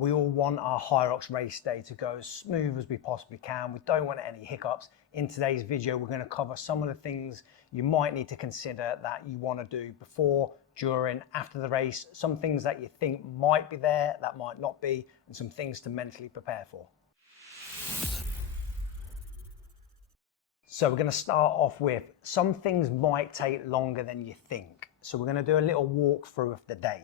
We all want our Hyrox race day to go as smooth as we possibly can. We don't want any hiccups. In today's video, we're going to cover some of the things you might need to consider that you want to do before, during, after the race, some things that you think might be there, that might not be, and some things to mentally prepare for. So we're going to start off with some things might take longer than you think. So we're going to do a little walkthrough of the day.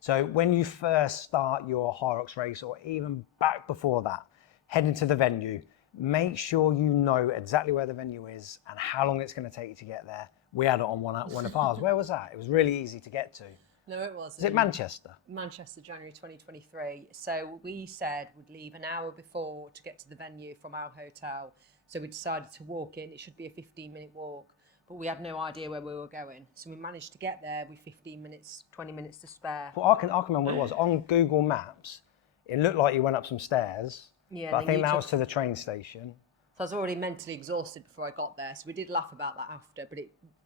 So when you first start your Hyrox race, or even back before that, heading to the venue, make sure you know exactly where the venue is and how long it's going to take you to get there. We had it on one of ours. Where was that? It was really easy to get to. No, it wasn't. Is it Manchester? Manchester, January 2023. So we said we'd leave an hour before to get to the venue from our hotel. So we decided to walk in. It should be a 15-minute walk, but we had no idea where we were going. So we managed to get there with 15 minutes, 20 minutes to spare. Well, I can remember what it was. On Google Maps, it looked like you went up some stairs. Yeah, but I think that was to the train station. So I was already mentally exhausted before I got there. So we did laugh about that after, but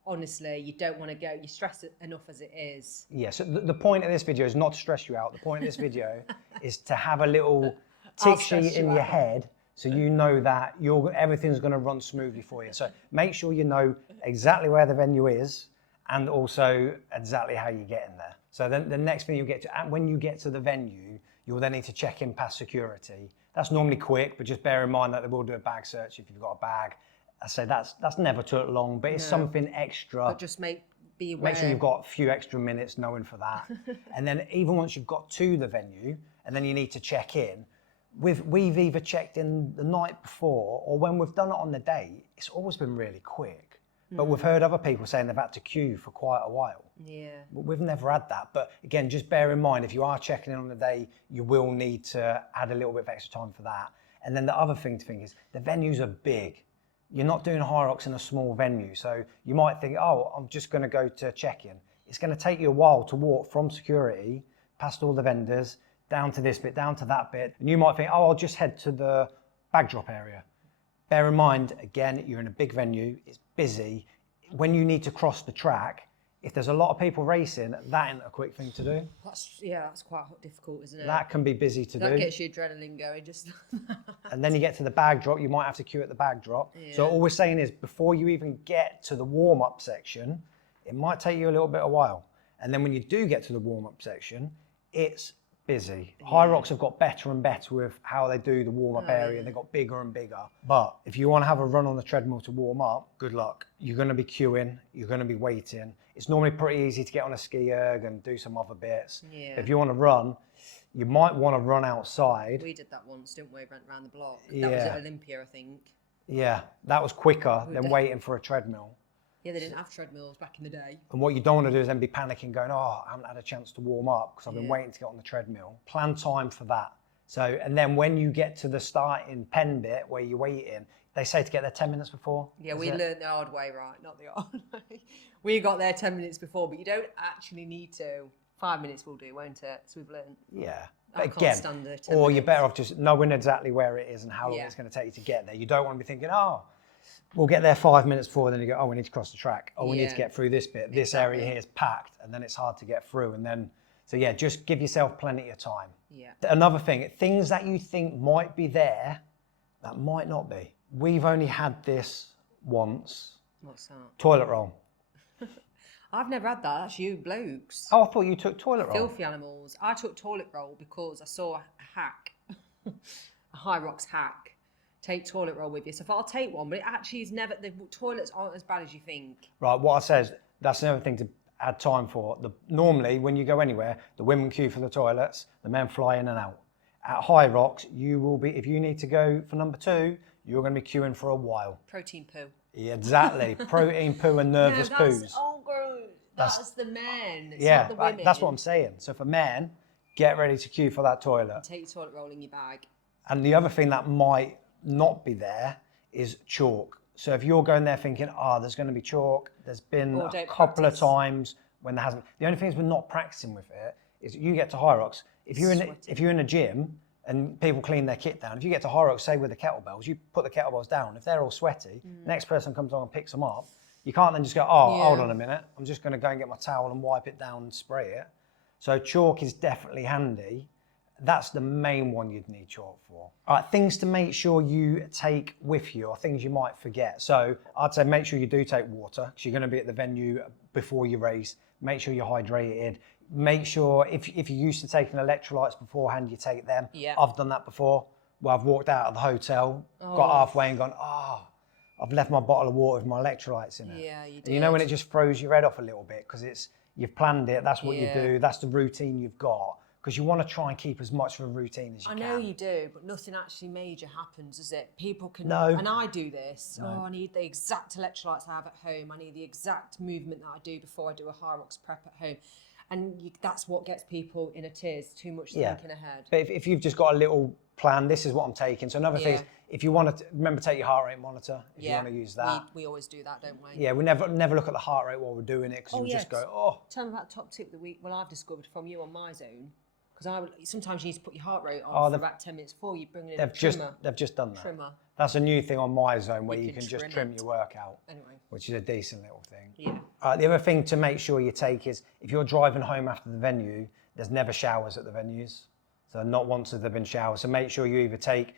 honestly, you don't want to go. You stress it enough as it is. Yeah, so the point of this video is not to stress you out. The point of this video is to have a little tick sheet in your head so you know that everything's going to run smoothly for you. So make sure you know exactly where the venue is and also exactly how you get in there. So then the next thing you get to, when you get to the venue, you'll then need to check in past security. That's normally quick, but just bear in mind that they will do a bag search if you've got a bag. I say that's never took long, but it's something extra. But just be aware. Make sure you've got a few extra minutes knowing for that. And then even once you've got to the venue, and then you need to check in, we've either checked in the night before or when we've done it on the day, it's always been really quick. But we've heard other people saying they've had to queue for quite a while. Yeah. We've never had that. But again, just bear in mind, if you are checking in on the day, you will need to add a little bit of extra time for that. And then the other thing to think is the venues are big. You're not doing Hyrox in a small venue. So you might think, oh, I'm just going to go to check-in. It's going to take you a while to walk from security, past all the vendors, down to this bit, down to that bit. And you might think, oh, I'll just head to the bag drop area. Bear in mind, again, you're in a big venue, it's busy. When you need to cross the track, if there's a lot of people racing, that ain't a quick thing to do. That's quite difficult, isn't it? That can be busy to do. That gets your adrenaline going, just. And then you get to the bag drop, you might have to queue at the bag drop. Yeah. So all we're saying is, before you even get to the warm-up section, it might take you a little bit of a while. And then when you do get to the warm-up section, it's busy. Yeah. Hyrox have got better and better with how they do the warm-up area. Yeah. They've got bigger and bigger. But if you want to have a run on the treadmill to warm up, good luck. You're going to be queuing. You're going to be waiting. It's normally pretty easy to get on a ski erg and do some other bits. Yeah. If you want to run, you might want to run outside. We did that once, didn't we? Went around the block. Yeah. That was at Olympia, I think. Yeah, that was quicker than waiting for a treadmill. Yeah, they didn't have treadmills back in the day. And what you don't want to do is then be panicking going, oh, I haven't had a chance to warm up because I've been waiting to get on the treadmill. Plan time for that. So, and then when you get to the starting pen bit where you're waiting, they say to get there 10 minutes before. Yeah, we learned the hard way, right? Not the hard way. We got there 10 minutes before, but you don't actually need to. 5 minutes will do, won't it? So we've learned. Yeah. But again, or you're better off just knowing exactly where it is and how long it's going to take you to get there. You don't want to be thinking, oh, we'll get there 5 minutes before, then you go, oh, we need to cross the track. Oh, we need to get through this bit. This area here is packed, and then it's hard to get through. And then, so yeah, just give yourself plenty of time. Yeah. Another thing, things that you think might be there, that might not be. We've only had this once. What's that? Toilet roll. I've never had that. That's you blokes. Oh, I thought you took toilet roll. Filthy animals. I took toilet roll because I saw a hack, a Hyrox hack. Take toilet roll with you. So if I'll take one, but it actually is never, the toilets aren't as bad as you think. Right, what I say is, that's another thing to add time for. Normally, when you go anywhere, the women queue for the toilets, the men fly in and out. At Hyrox, you will be, if you need to go for number 2, you're going to be queuing for a while. Protein poo. Yeah, exactly. Protein poo and nervous poos. Oh, gross. That's the men. It's yeah, not the women. That's what I'm saying. So for men, get ready to queue for that toilet. And take your toilet roll in your bag. And the other thing that might not be there is chalk. So if you're going there thinking, there's going to be chalk, there's been a couple of times when there hasn't. The only thing is we're not practicing with it is you get to Hyrox. If you're in a gym and people clean their kit down, if you get to Hyrox, say with the kettlebells, you put the kettlebells down. If they're all sweaty, next person comes on and picks them up. You can't then just go, hold on a minute. I'm just going to go and get my towel and wipe it down and spray it. So chalk is definitely handy. That's the main one you'd need chalk for. All right, things to make sure you take with you, or things you might forget. So I'd say make sure you do take water, because you're going to be at the venue before your race. Make sure you're hydrated. Make sure if you're used to taking electrolytes beforehand, you take them. Yeah. I've done that before, where I've walked out of the hotel, got halfway and gone, I've left my bottle of water with my electrolytes in it. Yeah, you did. And you know when it just throws your head off a little bit, because you've planned it, that's what you do, that's the routine you've got. Because you want to try and keep as much of a routine as you can. I know you do, but nothing actually major happens, does it? People can, No. and I do this. I need the exact electrolytes I have at home. I need the exact movement that I do before I do a Hyrox prep at home. And that's what gets people in a tears, too much thinking ahead. But if you've just got a little plan, this is what I'm taking. So another thing is, if you want to, remember, take your heart rate monitor, if you want to use that. We always do that, don't we? Yeah, we never look at the heart rate while we're doing it, because you'll just go, Tell me about the top tip of the week. Well, I've discovered from you on my zone, because sometimes you need to put your heart rate on for about 10 minutes before you bring in a trimmer. They've just done that. Trimmer. That's a new thing on my zone, where you can just trim your workout, Anyway. which is a decent little thing. Yeah. The other thing to make sure you take is, if you're driving home after the venue, there's never showers at the venues. So not once have there been showers. So make sure you either take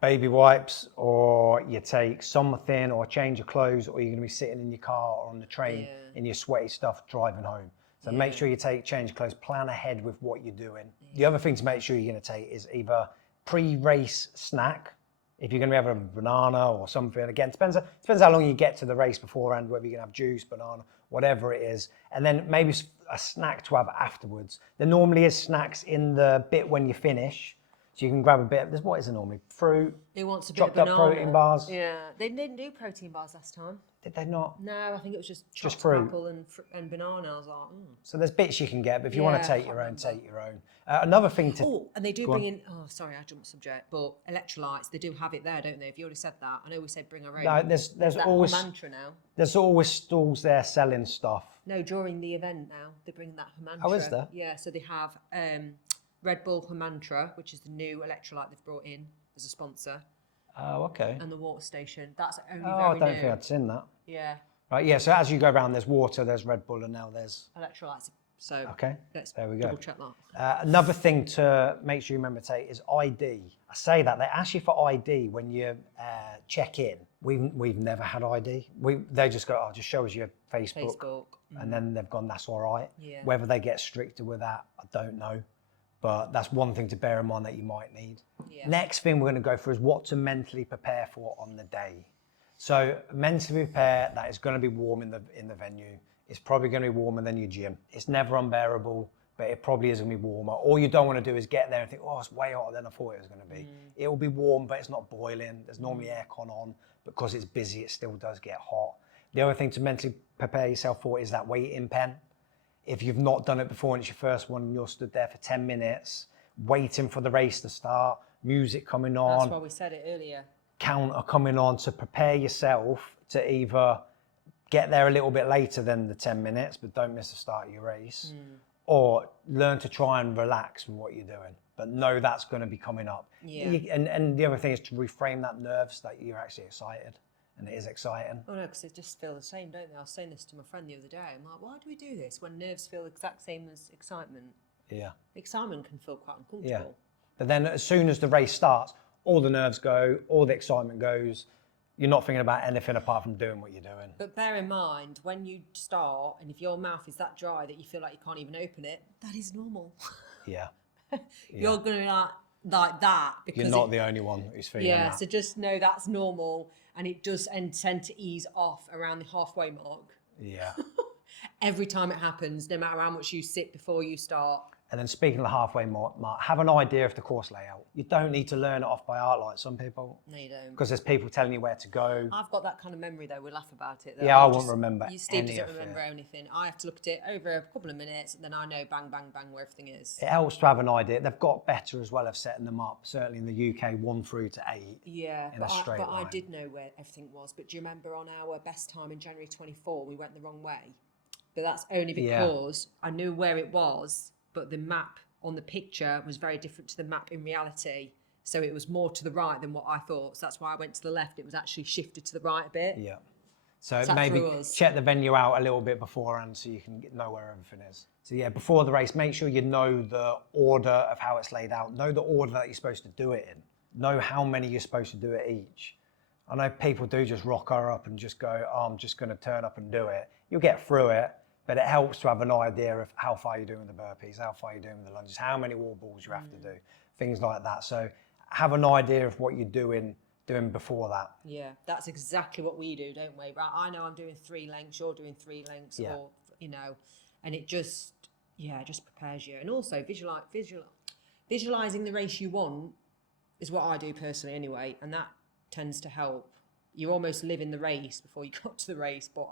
baby wipes, or you take something, or change your clothes, or you're going to be sitting in your car or on the train in your sweaty stuff driving change So make sure you change clothes, plan ahead with what you're doing. The other thing to make sure you're going to take is either pre-race snack, if you're going to be having a banana or something. Again, depends how long you get to the race beforehand, whether you're going to have juice, banana, whatever it is. And then maybe a snack to have afterwards. There normally is snacks in the bit when you finish. So you can grab a bit, what is it normally? Fruit, Who wants a bit chopped of up banana? protein bars. Yeah. They didn't do protein bars last time. Did they not? No, I think it was just chopped fruit. apple and banana. I was like, So there's bits you can get, but if you want to Yeah, take your own, can't take your own. Another thing to... Oh, and they do Go bring on. in, sorry, I jumped subject, but electrolytes, they do have it there, don't they? Have you already said that? I know we said bring our own. No, there's that always... mantra now. There's always stalls there selling stuff. No, during the event now, they bring that mantra. Oh, is there? Yeah, so they have Red Bull mantra, which is the new electrolyte they've brought in as a sponsor, Oh, okay. and the water station. That's only Oh, very I don't new. think I'd seen that. Yeah, Right, yeah, so as you go around, there's water, there's Red Bull, and now there's... electrolytes. So Okay, let's there we go. double check that. Another thing to make sure you remember to take is ID. I say that, they ask you for ID when you check in. We've never had ID. They just go, just show us your Facebook. And then they've gone, that's all right. Yeah. Whether they get stricter with that, I don't know. But that's one thing to bear in mind that you might need. Yeah. Next thing we're going to go through is what to mentally prepare for on the day. So mentally prepare that it's going to be warm in the venue. It's probably going to be warmer than your gym. It's never unbearable, but it probably is going to be warmer. All you don't want to do is get there and think, it's way hotter than I thought it was going to be. It will be warm, but it's not boiling. There's normally aircon on. Because it's busy, it still does get hot. The other thing to mentally prepare yourself for is that waiting pen. If you've not done it before and it's your first one and you're stood there for 10 minutes, waiting for the race to start, music coming on. That's why we said it earlier. Counter coming on, to prepare yourself to either get there a little bit later than the 10 minutes, but don't miss the start of your race, or learn to try and relax with what you're doing. But know that's going to be coming up. Yeah. And the other thing is to reframe that nerves that you're actually excited, and it is exciting. Oh no, because they just feel the same, don't they? I was saying this to my friend the other day. I'm like, why do we do this when nerves feel the exact same as excitement? Yeah. Excitement can feel quite uncomfortable. Yeah. But then as soon as the race starts, all the nerves go, all the excitement goes. You're not thinking about anything apart from doing what you're doing. But bear in mind, when you start, and if your mouth is that dry that you feel like you can't even open it, that is normal. Yeah. You're going to be like that. Because You're not the only one who's feeling yeah, that. so just know that's normal, and it does tend to ease off around the halfway mark. Yeah. Every time it happens, no matter how much you sit before you start. And then speaking of the halfway mark, have an idea of the course layout. You don't need to learn it off by heart like some people. No, you don't. Because there's people telling you where to go. I've got that kind of memory though. We laugh about it. Yeah, I won't remember Steve any doesn't of remember it. anything. I have to look at it over a couple of minutes, and then I know bang, bang, bang where everything is. It helps to have an idea. They've got better as well of setting them up, certainly in the UK, 1 through to 8. Yeah, in a straight but I line. did know where everything was. But do you remember on our best time in January 24, we went the wrong way? But that's only because I knew where it was, but the map on the picture was very different to the map in reality. So it was more to the right than what I thought. So that's why I went to the left. It was actually shifted to the right a bit. Yeah. So Sat maybe through us. check the venue out a little bit beforehand so you can know where everything is. So yeah, before the race, make sure you know the order of how it's laid out. Know the order that you're supposed to do it in. Know how many you're supposed to do at each. I know people do just rock her up and just go, oh, I'm just going to turn up and do it. You'll get through it, but it helps to have an idea of how far you're doing with the burpees, how far you're doing with the lunges, how many wall balls you have to do, things like that. So have an idea of what you're doing before that. Yeah, that's exactly what we do, don't we? Right, I know I'm doing 3 lengths, you're doing 3 lengths, or, you know, and it just, just prepares you. And also visualizing the race you want is what I do personally anyway, and that tends to help. You almost live in the race before you got to the race, but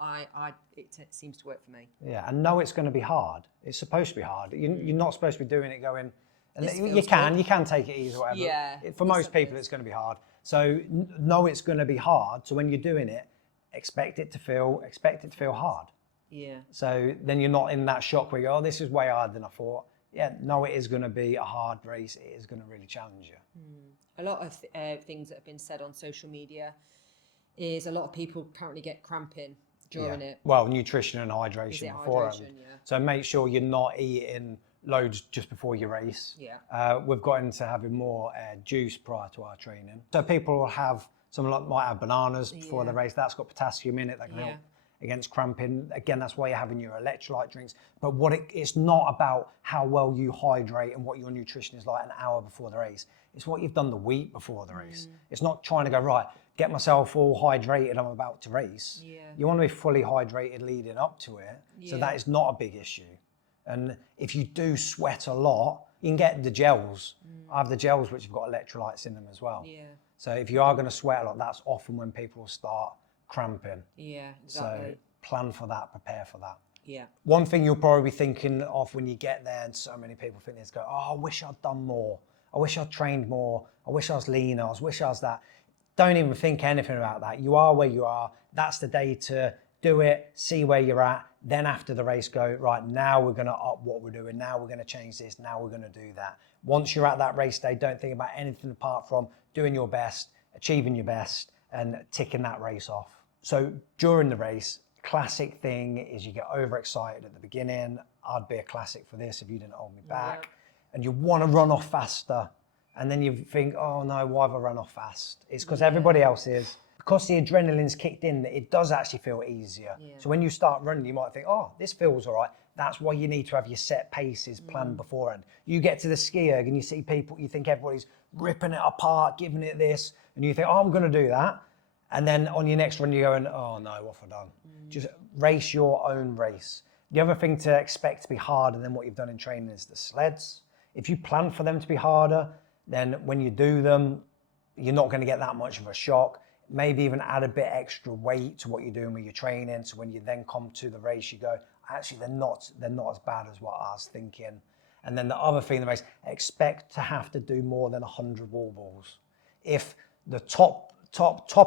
it seems to work for me. Yeah, and know it's going to be hard. It's supposed to be hard. You're not supposed to be doing it going, and This you feels can good. take it easy or whatever. Yeah, For most people, it's going to be hard. So know it's going to be hard. So when you're doing it, expect it to feel hard. Yeah. So then you're not in that shock where you go, oh, this is way harder than I thought. Yeah, no, it is going to be a hard race. It is going to really challenge you. A lot of things that have been said on social media is a lot of people apparently get cramping during it. Well, nutrition and hydration beforehand. Hydration, yeah. So make sure you're not eating loads just before your race. Yeah. We've got into having more juice prior to our training. So people will have, might have bananas before the race. That's got potassium in it that can help against cramping. Again, that's why you're having your electrolyte drinks. But it's not about how well you hydrate and what your nutrition is like an hour before the race. It's what you've done the week before the race. It's not trying to go, right, get myself all hydrated, I'm about to race. Yeah. You want to be fully hydrated leading up to it. So that is not a big issue. And if you do sweat a lot, you can get the gels. I have the gels which have got electrolytes in them as well. Yeah. So if you are going to sweat a lot, that's often when people will start cramping. Yeah, exactly. So plan for that, prepare for that. Yeah. One thing you'll probably be thinking of when you get there, and so many people think this, go, oh, I wish I'd done more. I wish I'd trained more. I wish I was leaner. I wish I was that. Don't even think anything about that. You are where you are. That's the day to do it, see where you're at. Then after the race, go, right, now we're going to up what we're doing. Now we're going to change this. Now we're going to do that. Once you're at that race day, don't think about anything apart from doing your best, achieving your best, and ticking that race off. So during the race, classic thing is you get overexcited at the beginning. I'd be a classic for this if you didn't hold me back. And you want to run off faster. And then you think, oh no, why have I run off fast? It's because everybody else is. Because the adrenaline's kicked in, it does actually feel easier. Yeah. So when you start running, you might think, oh, this feels all right. That's why you need to have your set paces planned beforehand. You get to the ski erg and you see people, you think everybody's ripping it apart, giving it this, and you think, oh, I'm going to do that. And then on your next run, you're going, oh no, what have I done? Just race your own race. The other thing to expect to be harder than what you've done in training is the sleds. If you plan for them to be harder, then when you do them, you're not going to get that much of a shock. Maybe even add a bit extra weight to what you're doing with your training. So when you then come to the race, you go, actually, they're not as bad as what I was thinking. And then the other thing in the race, expect to have to do more than 100 wall balls. If the top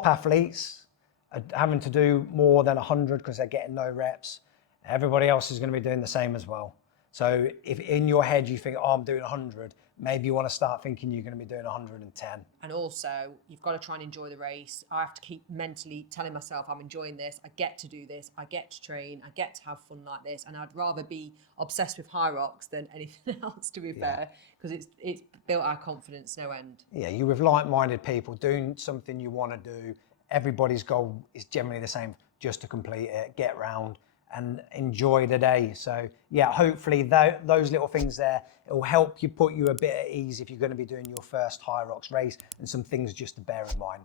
athletes are having to do more than 100 because they're getting no reps, everybody else is going to be doing the same as well. So if in your head you think, oh, I'm doing 100, maybe you want to start thinking you're going to be doing 110. And also, you've got to try and enjoy the race. I have to keep mentally telling myself, I'm enjoying this, I get to do this, I get to train, I get to have fun like this. And I'd rather be obsessed with Hyrox than anything else, to be fair, because it's built our confidence no end. Yeah, you're with like-minded people doing something you want to do. Everybody's goal is generally the same, just to complete it, get round and enjoy the day. So yeah, hopefully those little things there, it will help you, put you a bit at ease if you're going to be doing your first Hyrox race, and some things just to bear in mind.